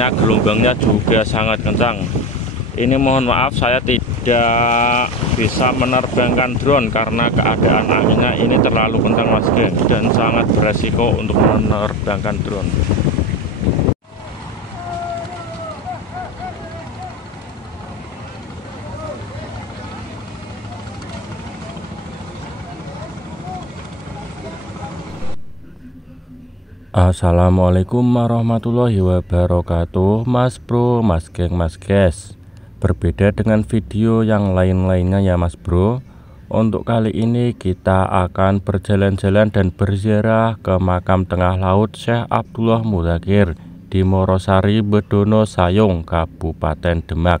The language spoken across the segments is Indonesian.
anginnya, gelombangnya juga sangat kencang. Ini mohon maaf saya tidak bisa menerbangkan drone karena keadaan anginnya ini terlalu kencang Mas Geng, dan sangat beresiko untuk menerbangkan drone. Assalamualaikum warahmatullahi wabarakatuh, Mas Bro, Mas Geng, Mas Guys. Berbeda dengan video yang lain-lainnya ya Mas Bro. Untuk kali ini kita akan berjalan-jalan dan berziarah ke makam tengah laut Syekh Abdullah Mudzakkir di Morosari, Bedono Sayung, Kabupaten Demak.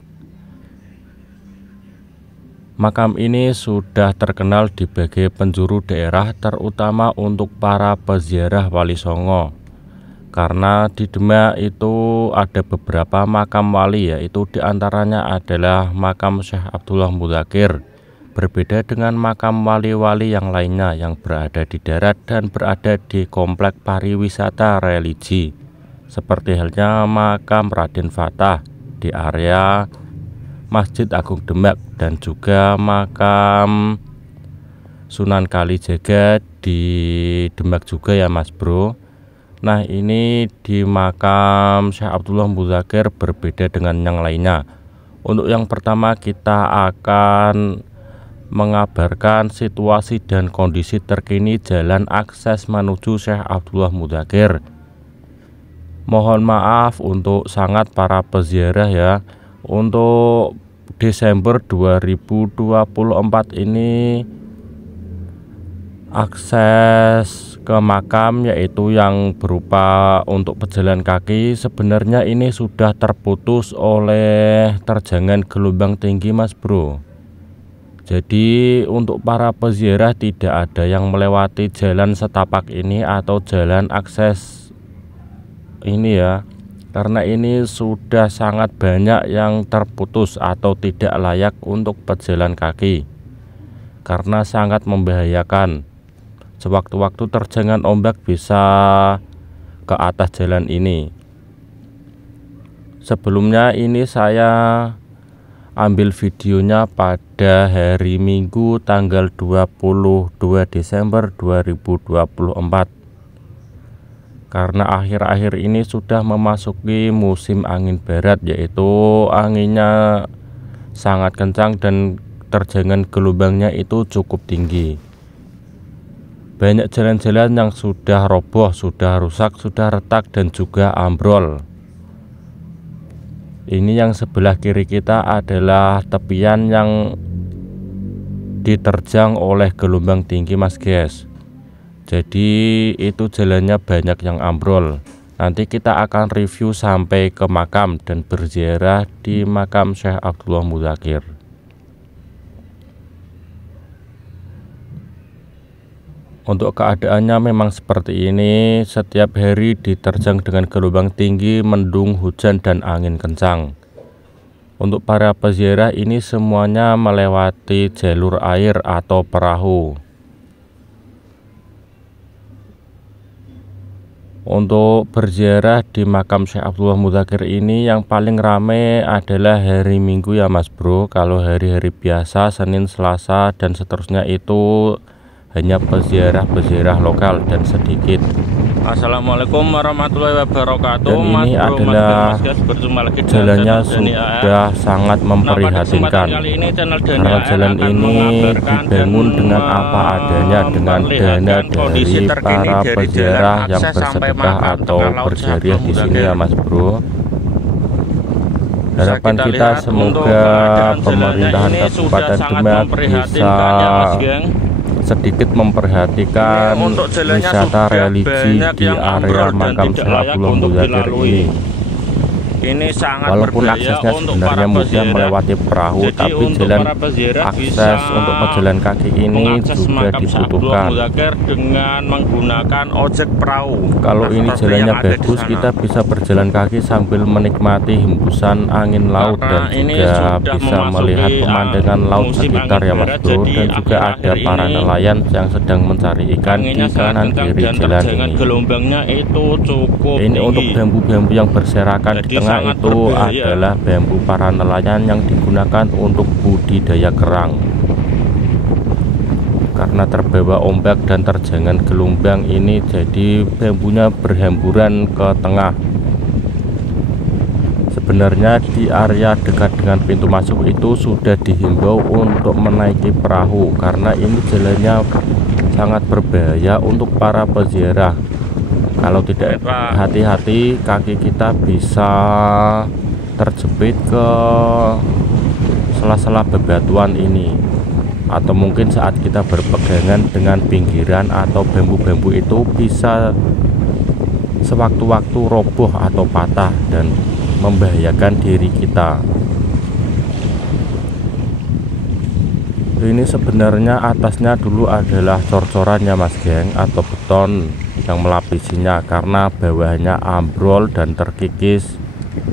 Makam ini sudah terkenal di berbagai penjuru daerah, terutama untuk para peziarah Wali Songo. Karena di Demak itu ada beberapa makam wali, yaitu diantaranya adalah makam Syekh Abdullah Mudzakkir. Berbeda dengan makam wali-wali yang lainnya yang berada di darat dan berada di komplek pariwisata religi, seperti halnya makam Raden Fatah di area Masjid Agung Demak, dan juga makam Sunan Kalijaga di Demak juga ya Mas Bro. Nah, ini di makam Syekh Abdullah Mudzakkir berbeda dengan yang lainnya. Untuk yang pertama kita akan mengabarkan situasi dan kondisi terkini jalan akses menuju Syekh Abdullah Mudzakkir. Mohon maaf untuk sangat para peziarah ya. Untuk Desember 2024 ini akses ke makam, yaitu yang berupa untuk pejalan kaki, sebenarnya ini sudah terputus oleh terjangan gelombang tinggi Mas Bro. Jadi untuk para peziarah tidak ada yang melewati jalan setapak ini atau jalan akses ini ya, karena ini sudah sangat banyak yang terputus atau tidak layak untuk pejalan kaki karena sangat membahayakan. Sewaktu-waktu terjangan ombak bisa ke atas jalan ini. Sebelumnya ini saya ambil videonya pada hari Minggu tanggal 22 Desember 2024. Karena akhir-akhir ini sudah memasuki musim angin barat, yaitu anginnya sangat kencang dan terjangan gelombangnya itu cukup tinggi. Banyak jalan-jalan yang sudah roboh, sudah rusak, sudah retak dan juga ambrol. Ini yang sebelah kiri kita adalah tepian yang diterjang oleh gelombang tinggi Mas guys. Jadi itu jalannya banyak yang ambrol. Nanti kita akan review sampai ke makam dan berziarah di makam Syekh Abdullah Mudzakkir. Untuk keadaannya memang seperti ini, setiap hari diterjang dengan gelombang tinggi, mendung, hujan, dan angin kencang. Untuk para peziarah ini semuanya melewati jalur air atau perahu. Untuk berziarah di makam Syekh Abdullah Mudzakkir ini yang paling ramai adalah hari Minggu ya Mas Bro. Kalau hari-hari biasa, Senin, Selasa, dan seterusnya itu hanya peziarah lokal dan sedikit. Assalamualaikum warahmatullahi wabarakatuh. Dan ini adalah jalannya sudah sangat memprihatinkan, karena jalan ini dibangun dengan apa adanya, dengan dana dari para peziarah yang bersedekah atau berjariah di sini ya Mas Bro. Harapan kita semoga pemerintahan Kabupaten Demak bisa sedikit memperhatikan wisata religi di area makam Syekh Abdullah Mudzakkir ini. Ini sangat walaupun aksesnya sebenarnya mudah melewati perahu, tapi jalan akses untuk pejalan kaki ini juga dibutuhkan dengan menggunakan ojek perahu. Kalau ini jalannya bagus, kita bisa berjalan kaki sambil menikmati hembusan angin laut dan juga bisa melihat pemandangan laut sekitar ya Mas Bro. Dan juga ada para nelayan yang sedang mencari ikan di kanan kiri jalan ini. Gelombangnya itu cukup ini tinggi. Untuk bambu-bambu yang berserakan di tengah tengah itu adalah bambu para nelayan yang digunakan untuk budidaya kerang. Karena terbawa ombak dan terjangan gelombang ini, jadi bambunya berhamburan ke tengah. Sebenarnya di area dekat dengan pintu masuk itu sudah dihimbau untuk menaiki perahu, karena ini jalannya sangat berbahaya untuk para peziarah. Kalau tidak hati-hati, kaki kita bisa terjepit ke sela-sela bebatuan ini, atau mungkin saat kita berpegangan dengan pinggiran atau bambu-bambu itu bisa sewaktu-waktu roboh atau patah dan membahayakan diri kita. Ini sebenarnya atasnya dulu adalah cor-corannya mas geng, atau beton yang melapisinya, karena bawahnya ambrol dan terkikis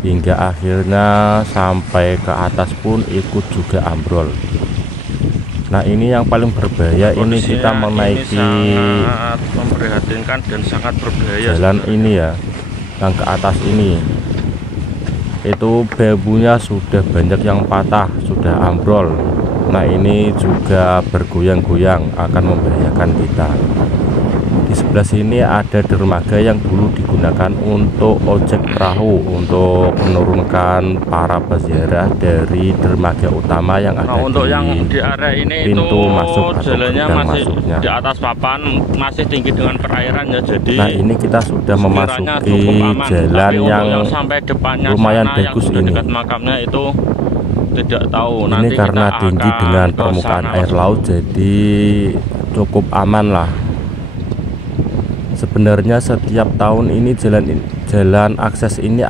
hingga akhirnya sampai ke atas pun ikut juga ambrol. Nah ini yang paling berbahaya, ini kita menaiki ini sangat memprihatinkan dan sangat berbahaya jalan ini ya, yang ke atas ini itu bambunya sudah banyak yang patah, sudah ambrol. Nah ini juga bergoyang-goyang, akan membahayakan kita. Di sebelah sini ada dermaga yang dulu digunakan untuk ojek perahu, untuk menurunkan para peziarah dari dermaga utama yang ada untuk yang di area ini pintu itu masuk atau jalannya masih masuknya di atas papan, masih tinggi dengan perairan ya. Jadi nah ini kita sudah memasuki jalan yang sampai depannya lumayan sana, bagus yang ini. dekat makamnya itu tidak tahu. Ini Nanti karena kita tinggi akan dengan ke permukaan sana. air laut, jadi cukup aman lah. Sebenarnya setiap tahun ini jalan akses ini.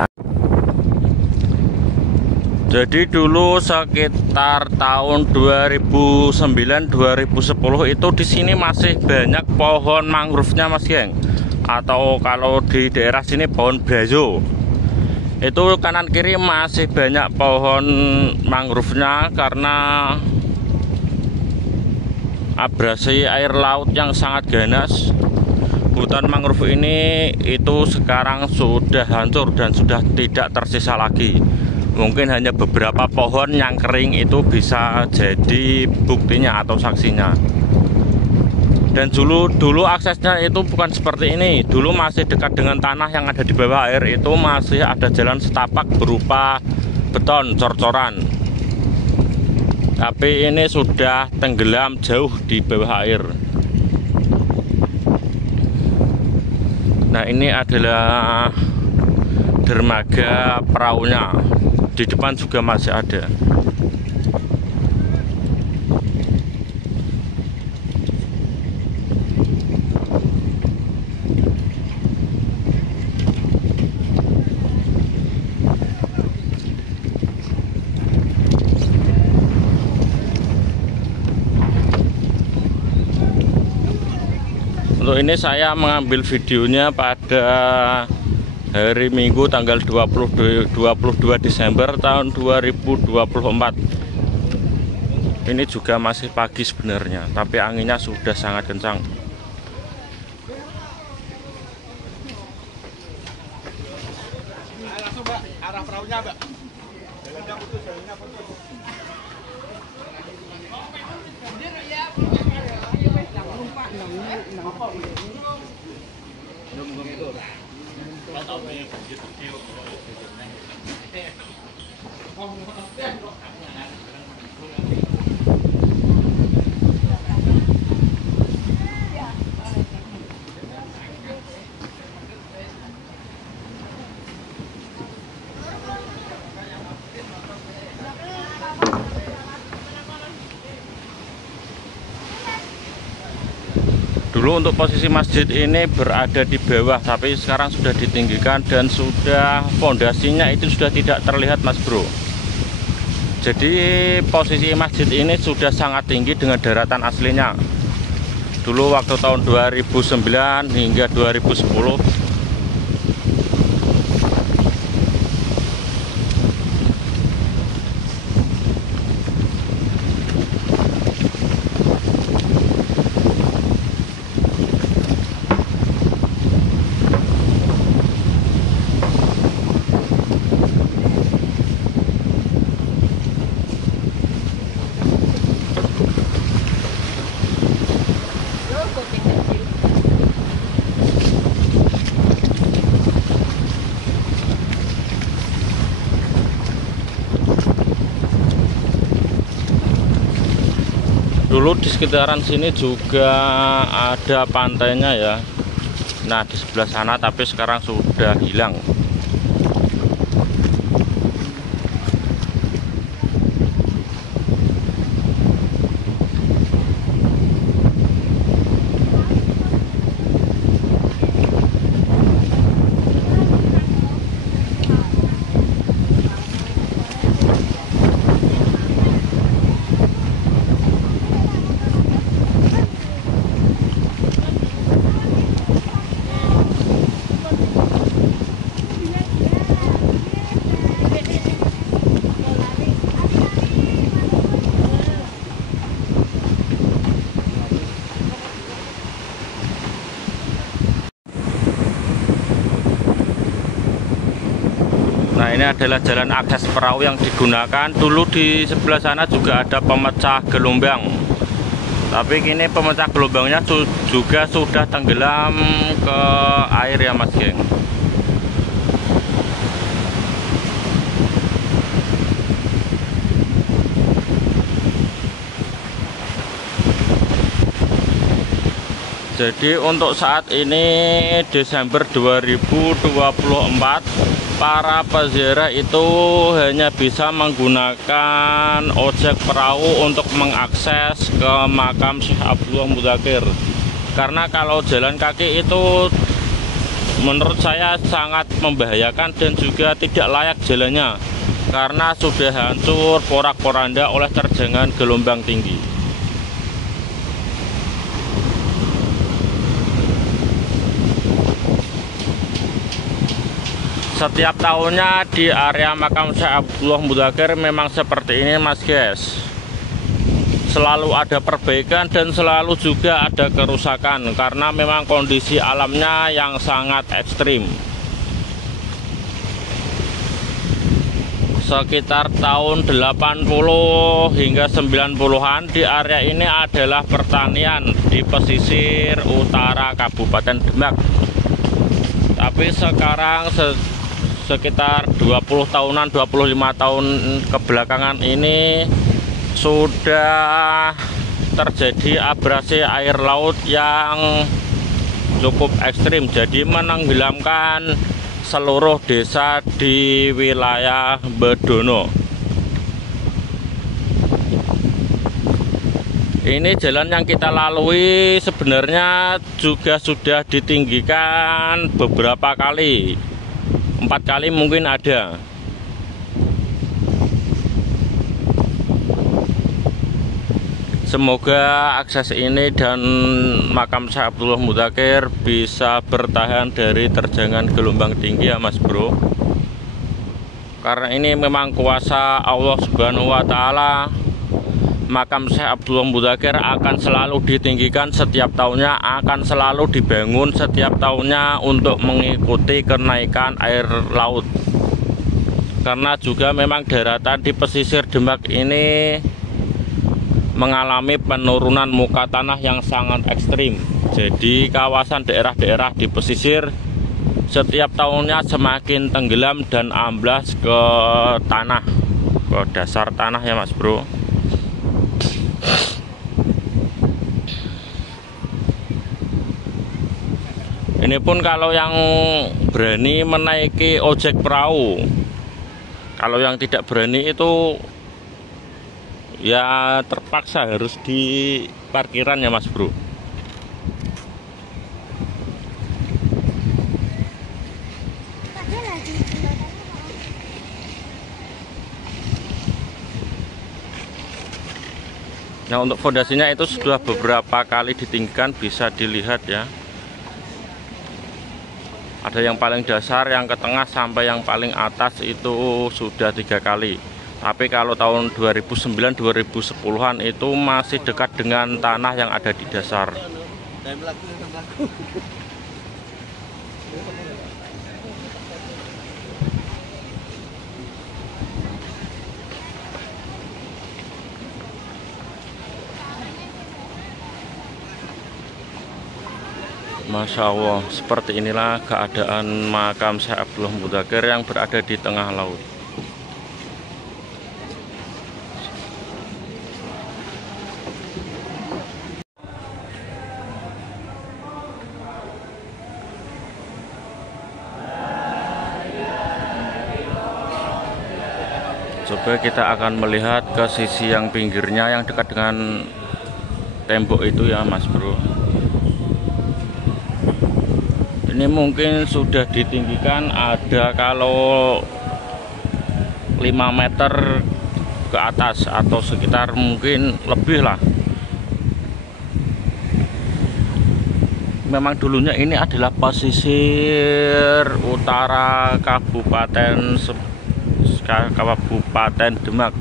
Jadi dulu sekitar tahun 2009-2010 itu di sini masih banyak pohon mangrove-nya mas geng, atau kalau di daerah sini pohon brazo. Itu kanan kiri masih banyak pohon mangrove-nya karena abrasi air laut yang sangat ganas. Hutan mangrove ini itu sekarang sudah hancur dan sudah tidak tersisa lagi. Mungkin hanya beberapa pohon yang kering itu bisa jadi buktinya atau saksinya. Dan dulu aksesnya itu bukan seperti ini. Dulu masih dekat dengan tanah yang ada di bawah air, itu masih ada jalan setapak berupa beton cor-coran. Tapi ini sudah tenggelam jauh di bawah air. Nah ini adalah dermaga perahunya. Di depan juga masih ada. Untuk ini saya mengambil videonya pada hari Minggu tanggal 22 Desember tahun 2024. Ini juga masih pagi sebenarnya, tapi anginnya sudah sangat kencang. Langsung Mbak, arah perahunya Mbak. Dulu untuk posisi masjid ini berada di bawah, tapi sekarang sudah ditinggikan dan sudah fondasinya itu sudah tidak terlihat mas bro. Jadi posisi masjid ini sudah sangat tinggi dengan daratan aslinya. Dulu waktu tahun 2009 hingga 2010 Dulu di sekitaran sini juga ada pantainya ya. Nah, di sebelah sana, tapi sekarang sudah hilang. Nah, ini adalah jalan akses perahu yang digunakan. Dulu di sebelah sana juga ada pemecah gelombang. Tapi kini pemecah gelombangnya juga sudah tenggelam ke air ya Mas Geng. Jadi untuk saat ini Desember 2024, para peziarah itu hanya bisa menggunakan ojek perahu untuk mengakses ke makam Syekh Abdullah Mudzakkir. Karena kalau jalan kaki itu menurut saya sangat membahayakan dan juga tidak layak jalannya, karena sudah hancur porak-poranda oleh terjangan gelombang tinggi. Setiap tahunnya di area makam Syekh Abdullah Mudzakkir memang seperti ini Mas guys. Selalu ada perbaikan dan selalu juga ada kerusakan karena memang kondisi alamnya yang sangat ekstrim. Sekitar tahun 80 hingga 90-an di area ini adalah pertanian di pesisir utara Kabupaten Demak. Tapi sekarang sekitar 20 tahunan, 25 tahun kebelakangan ini sudah terjadi abrasi air laut yang cukup ekstrim, jadi menenggelamkan seluruh desa di wilayah Bedono. Ini jalan yang kita lalui sebenarnya juga sudah ditinggikan beberapa kali, 4 kali mungkin ada. Semoga akses ini dan makam Syekh Abdullah Mudzakkir bisa bertahan dari terjangan gelombang tinggi ya Mas Bro. Karena ini memang kuasa Allah Subhanahu wa taala. Makam Syekh Abdullah Mudzakkir akan selalu ditinggikan setiap tahunnya, akan selalu dibangun setiap tahunnya untuk mengikuti kenaikan air laut. Karena juga memang daratan di pesisir Demak ini mengalami penurunan muka tanah yang sangat ekstrim. Jadi kawasan daerah-daerah di pesisir setiap tahunnya semakin tenggelam dan amblas ke tanah, ke dasar tanah ya Mas Bro. Ini pun kalau yang berani menaiki ojek perahu. Kalau yang tidak berani itu ya terpaksa harus di parkiran ya Mas Bro. Nah, untuk fondasinya itu sudah beberapa kali ditinggikan, bisa dilihat ya. Ada yang paling dasar, yang ke tengah, sampai yang paling atas itu sudah 3 kali. Tapi kalau tahun 2009-2010-an itu masih dekat dengan tanah yang ada di dasar. Masya Allah, seperti inilah keadaan makam Syekh Abdullah Mudzakkir yang berada di tengah laut. Coba kita akan melihat ke sisi yang pinggirnya yang dekat dengan tembok itu ya Mas Bro. Ini mungkin sudah ditinggikan ada kalau 5 meter ke atas atau sekitar mungkin lebih lah. Memang dulunya ini adalah pesisir utara Kabupaten Demak.